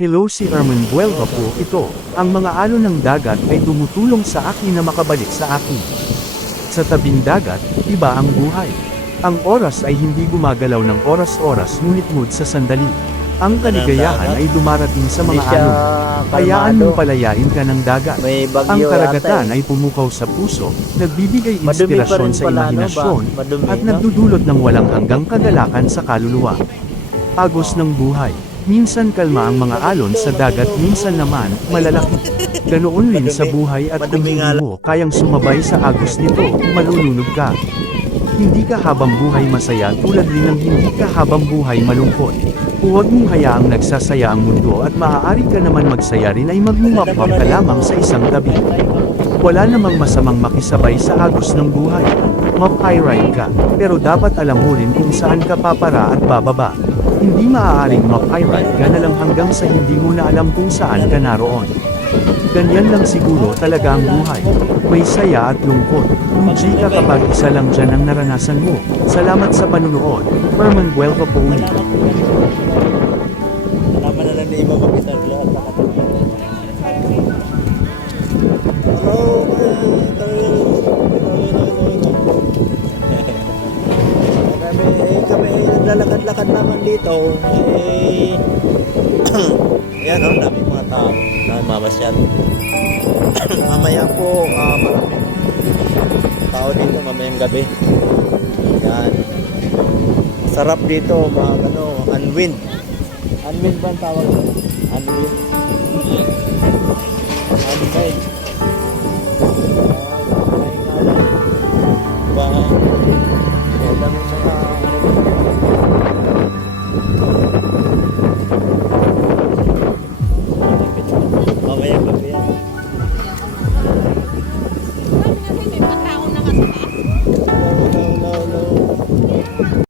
Hello, si Erman Buelva po ito. Ang mga alon ng dagat ay tumutulong sa akin na makabalik sa akin. Sa tabing dagat, iba ang buhay. Ang oras ay hindi gumagalaw ng oras-oras ngunit mood sa sandali. Ang kaligayahan ay dumarating sa mga alon. Hayaan mong palayain ka ng dagat. May Ang bagyo karagatan yata ay pumukaw sa puso, nagbibigay Madumi pa inspirasyon rin sa pala, imahinasyon, Madumi, at no? nagdudulot ng walang hanggang kagalakan sa kaluluwa. Agos ng buhay. Minsan kalma ang mga alon sa dagat, minsan naman, malalaki. Ganoon rin sa buhay at kung Madumi hindi nga lang. mo kayang sumabay sa agos nito, malulunod ka. Hindi ka habang buhay masaya tulad rin ng hindi ka habang buhay malungkot. Huwag mong hayaang nagsasaya ang mundo at maaari ka naman magsaya rin ay magmumapwap ka lamang sa isang tabi. Wala namang masamang makisabay sa agos ng buhay. Map-I-ride ka, pero dapat alam mo rin kung saan ka papara at bababa. Hindi maaaring map-I-ride ka na lang hanggang sa hindi mo na alam kung saan ka naroon. Ganyan lang siguro talaga ang buhay. May saya at lungkot. Uji ka kapag isa lang dyan ang naranasan mo. Salamat sa panunood. Erman Buelva po ulit. Alaman na lang na ibang kapital lahat nakatulog. Hello, kami naglalakad-lakad naman dito. Yan o, dami mga tao na mamasyal. Mamaya po, marami tao dito mamayang gabi. Yan. Sarap dito, mga unwind. Unwind ba ang tawag? Unwind. Unwind.